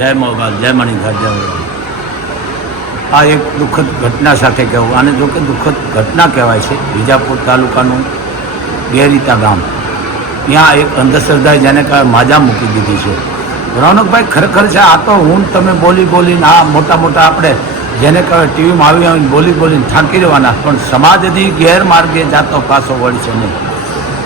જય મોબાલ જય મણિધર જય આ એક દુઃખદ ઘટના સાથે કહેવું. આને જો કે દુઃખદ ઘટના કહેવાય છે. વિજાપુર તાલુકાનું ગેરીતા ગામ. ત્યાં એક અંધશ્રદ્ધાએ જેને કહેવાય માજા મૂકી દીધી છે. રોનકભાઈ, ખરેખર છે, આ તો હું તમે બોલી બોલીને આ મોટા મોટા આપણે જેને કહેવાય ટીવીમાં આવી આવીને બોલી બોલીને થાંકી રહેવાના પણ સમાજથી ગેરમાર્ગે જાતો પાછો વળશે નહીં.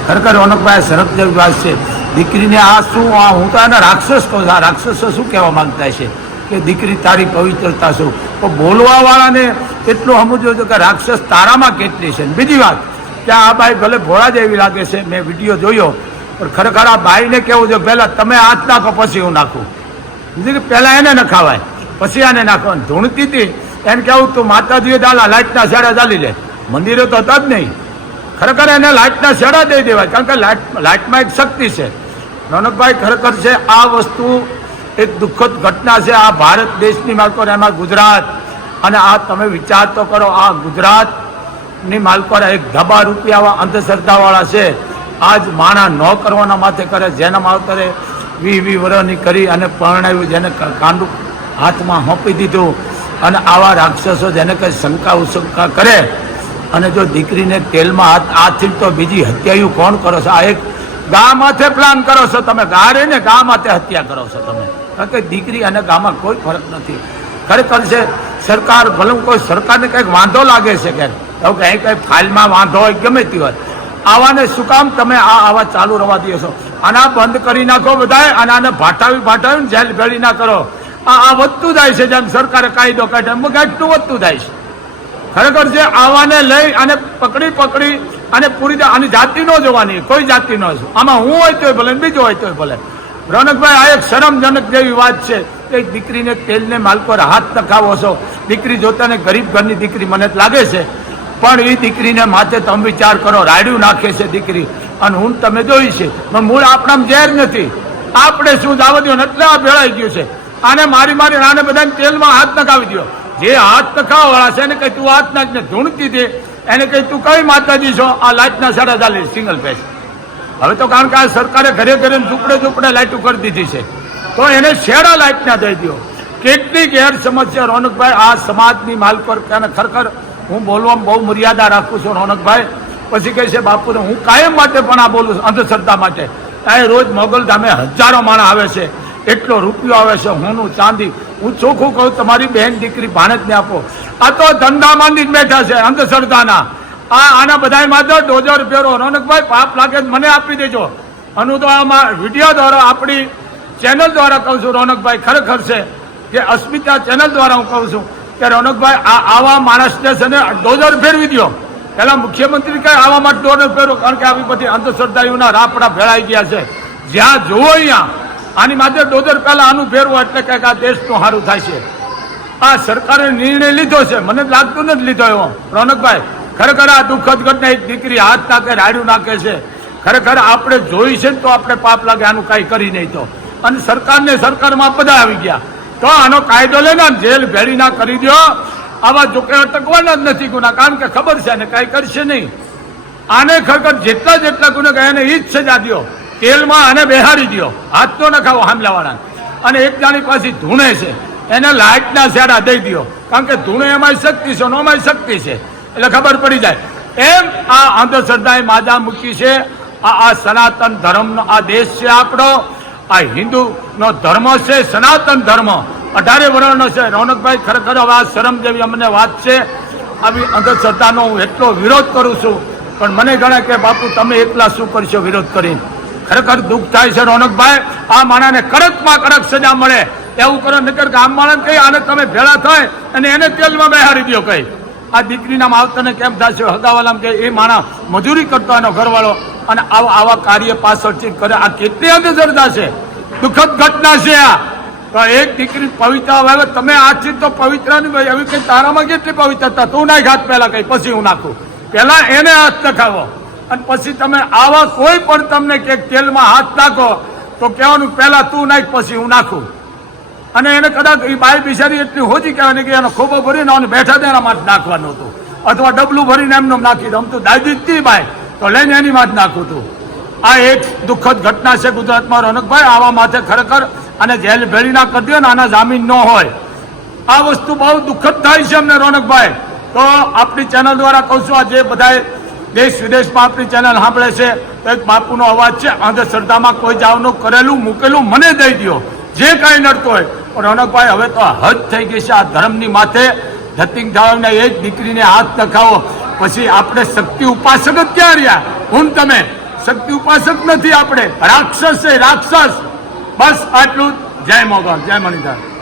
ખરેખર રોનકભાઈ શરત વાત છે. દીકરીને આ શું, આ હું તો એને રાક્ષસ કહું આ રાક્ષસો શું કહેવા માંગતા છે કે દીકરી તારી પવિત્રતા શું? તો બોલવાવાળાને એટલું સમજવું હતું કે રાક્ષસ તારામાં કેટલી છે. બીજી વાત, કે આ બાઈ ભલે ભોળા જેવી લાગે છે, મેં વીડિયો જોયો, પણ ખરેખર આ બાઈને કેવું છે? પહેલાં તમે હાથ નાખો, પછી હું નાખું. બીજું કે પહેલાં એને નખાવાય, પછી આને નાખવાનું ધૂણતી હતી, એને કેવું, તું માતાજીએ દાલા લાઇટના શેડા ચાલી લે. મંદિરે તો હતા જ નહીં. ખરેખર એને લાઇટના શેડા દઈ દેવાય, કારણ કે લાઇટ, લાઇટમાં એક શક્તિ છે. રોનકભાઈ ખરેખર છે, આ વસ્તુ એક દુઃખદ ઘટના છે, આ ભારત દેશની માલકોર એમાં ગુજરાત. અને આ તમે વિચાર તો કરો, આ ગુજરાતની માલકોરા એક ધબા રૂપિયાવા અંધશ્રદ્ધાવાળા છે. આજ માણા ન કરવાના માથે કરે, જેના માવતરે વી વી વર્ષની કરી અને પરણાવ્યું, જેને કાંડું હાથમાં હોંપી દીધું. અને આવા રાક્ષસો જેને કંઈ શંકા ઉશંકા કરે. અને જો દીકરીને તેલમાં હાથ આથી તો બીજી હત્યાયું કોણ કરો છો? આ એક ગા માથે પ્લાન કરો છો તમે. ગારે ને ગા માથે હત્યા કરો છો તમે. કારણ કે દીકરી અને ગામાં કોઈ ફરક નથી. ખરેખર છે, સરકાર, ભલે કોઈ સરકારને કંઈક વાંધો લાગે છે કે કંઈ કંઈ ફાઇલમાં વાંધો હોય, ગમે તે હોય. આવાને શું કામ તમે આ આવા ચાલુ રવા દો છો? આના બંધ કરી નાખો બધાય અને આને ભાટાવી ભાટાવીને જેલ ભેળી ના કરો. આ આ વધતું જાય છે જેમ સરકારે કાયદો કાઢે એમ. ગાંઠનું વધતું જાય છે. ખરેખર છે, આવાને લઈ અને પકડી પકડી અને પૂરી આની જાતિ ન જોવાની, કોઈ જાતિ ન આમાં હું હોય તોય ભલે બીજો હોય તોય ભલે. રોનકભાઈ, આ એક શરમજનક જેવી વાત છે. કે દીકરીને તેલને માલ પર હાથ નખાવો છો. દીકરી જોતાને ગરીબ ઘરની દીકરી મને લાગે છે. પણ એ દીકરીને માથે તમે વિચાર કરો રાડ્યું નાખે છે દીકરી. અને હું તમે જોઈ છે. પણ મૂળ આપણામાં ઝેર નથી. આપણે શું જાવ દો એટલે આ ભેળાઈ ગયું છે? આને મારી મારી આને બધાને તેલમાં હાથ નખાવી દો જે હાથ નખાવવાળા છે એને કઈ તું હાથ નાખને ધૂણતી દે. એને કઈ તું કઈ માતાજી છો? આ લાઇટના સાડા ચાલીસ સિંગલ ફેસ. હવે તો કારણ કે આ સરકારે ઘરે ઘરે ઝૂંપડે ઝૂંપડે લાઈટો કરી દીધી છે. તો એને શેડા લાઈટના દઈ દો કેટલી ગેર સમસ્યા રોનકભાઈ આ સમાજની માલ પર અને ખરેખર હું બોલવામાં બહુ મર્યાદા રાખું છું રોનકભાઈ. પછી કહે છે બાપુને હું કાયમ માટે પણ આ બોલું છું, અંધશ્રદ્ધા માટે. અહીં રોજ મોગલ ધામે હજારો માણસ આવે છે. એટલો રૂપિયો આવે છે હુંનું ચાંદી હું ચોખ્ખું કહું, તમારી બહેન દીકરી ભાણેજને આપો. આ તો ધંધા જ બેઠા છે, અંધશ્રદ્ધાના. આ આના બધાય માત્ર ડોઝર ફેરો રોનકભાઈ પાપ લાગે મને આપી દેજો. અનુ તો આમાં વીડિયો દ્વારા આપણી ચેનલ દ્વારા કહું છું, રોનકભાઈ ખરેખર છે કે અસ્મિતા ચેનલ દ્વારા હું કહું છું કે રોનકભાઈ, આ આવા માણસને છે ને ડોઝર ફેરવી દો પહેલાં મુખ્યમંત્રી કહે, આવા માટે ડોઝર ફેરવો કારણ કે આવી બધી અંધશ્રદ્ધાઓના રાપડા ફેલાઈ ગયા છે. જ્યાં જોવો અહીંયા આની માટે ડોઝર પહેલાં આનું ફેરવું એટલે કંઈક આ દેશનું સારું થાય છે. આ સરકારે નિર્ણય લીધો છે. મને લાગતું નથી લીધો એવો. રોનકભાઈ, ખરેખર આ દુઃખદ ઘટના એક દીકરી હાથ નાખે, રાડ્યું નાખે છે. ખરેખર આપણે જોઈ છે ને તો આપણે પાપ લાગે, આનું કાંઈ કરી નહીં તો. અને સરકારને સરકારમાં બધા આવી ગયા. તો આનો કાયદો લઈને જેલ ભેળી ના કરી દો આવા જોકે અટકવાના જ નથી ગુના. કારણ કે ખબર છે ને કાંઈ કરશે નહીં. આને ખરેખર જેટલા જેટલા ગુનેગાર એને ઈ જ સજા દો તેલમાં આને બેહાડી દો હાથ તો નખાવો હામલાવાળા અને એક જાણી પાછી ધૂણે છે. એને લાઇટના શેડા દઈ દો કારણ કે ધૂણે એમાંય શક્તિ છે નોમાંય શક્તિ છે. એટલે ખબર પડી જાય. એમ આ અંધશ્રદ્ધાએ માજા મૂકી છે. આ આ સનાતન ધર્મનો આ દેશ છે આપણો. આ હિન્દુનો ધર્મ છે, સનાતન ધર્મ. અઢારે વર્ણનો છે. રોનકભાઈ ખરેખર આ શરમ જેવી અમને વાત છે. આવી અંધશ્રદ્ધાનો હું એટલો વિરોધ કરું છું. પણ મને ગણે કે બાપુ, તમે એકલા શું કરશો વિરોધ કરીને? ખરેખર દુઃખ થાય છે રોનકભાઈ. આ માણસને કડકમાં કડક સજા મળે. એવું કરો, નકર ગામ માણસ કહી, આને તમે ભેળા થાય અને એને તેલમાં બેહારી દો કઈ આ દીકરીના માવતરને કેમ થશે હગાવાલામ કે એ માણસ મજૂરી કરતો એનો ઘરવાળો અને આવા આવા કાર્ય પાછળથી કરે. આ કેટલી અંધશ્રદ્ધા છે? દુઃખદ ઘટના છે આ. તો એક દીકરી પવિત્ર હવે તમે આજથી તો પવિત્ર નહીં એવી કંઈ તારામાં કેટલી પવિત્રતા? તું નાખ હાથ પહેલાં કંઈ, પછી હું નાખું. પહેલાં એને હાથ નખાવો. અને પછી તમે આવા કોઈ પણ તમને કે તેલમાં હાથ નાખો, તો કહેવાનું પહેલા તું નાખ, પછી હું નાખું. અને એને કદાચ એ બાઈ બિચારી એટલી હોજી કહેવાની કે એનો ખોબો ભરીને અને બેઠા તેના માટે નાખવાનું હતું. અથવા ડબલું ભરીને એમનું નાખી દઉં. તો દાદી જ તો લઈને એની માટે નાખું હતું આ એક દુઃખદ ઘટના છે ગુજરાતમાં. રોનકભાઈ, આવા માથે ખરેખર અને જેલ ભેળીના કરી દો ને આના જામીન ન હોય. આ વસ્તુ બહુ દુઃખદ થાય છે અમને રોનકભાઈ. તો આપણી ચેનલ દ્વારા કહું છું, આ જે બધાએ દેશ વિદેશમાં આપણી ચેનલ સાંભળે છે, તો એક બાપુનો અવાજ છે અંધશ્રદ્ધામાં કોઈ જાવનું કરેલું, મૂકેલું મને દઈ દો જે કાંઈ નડતો હોય. પણ રોનકભાઈ હવે તો હદ થઈ ગઈ છે, આ ધર્મની માથે. ધતિંગ ધાવને એ જ દીકરીને હાથ નખાવો. પછી આપણે શક્તિ ઉપાસક જ ક્યાં રહ્યા? હું તમે. શક્તિ ઉપાસક નથી આપણે. રાક્ષસ છે રાક્ષસ. બસ આટલું જય મોગલ. જય મણિધર.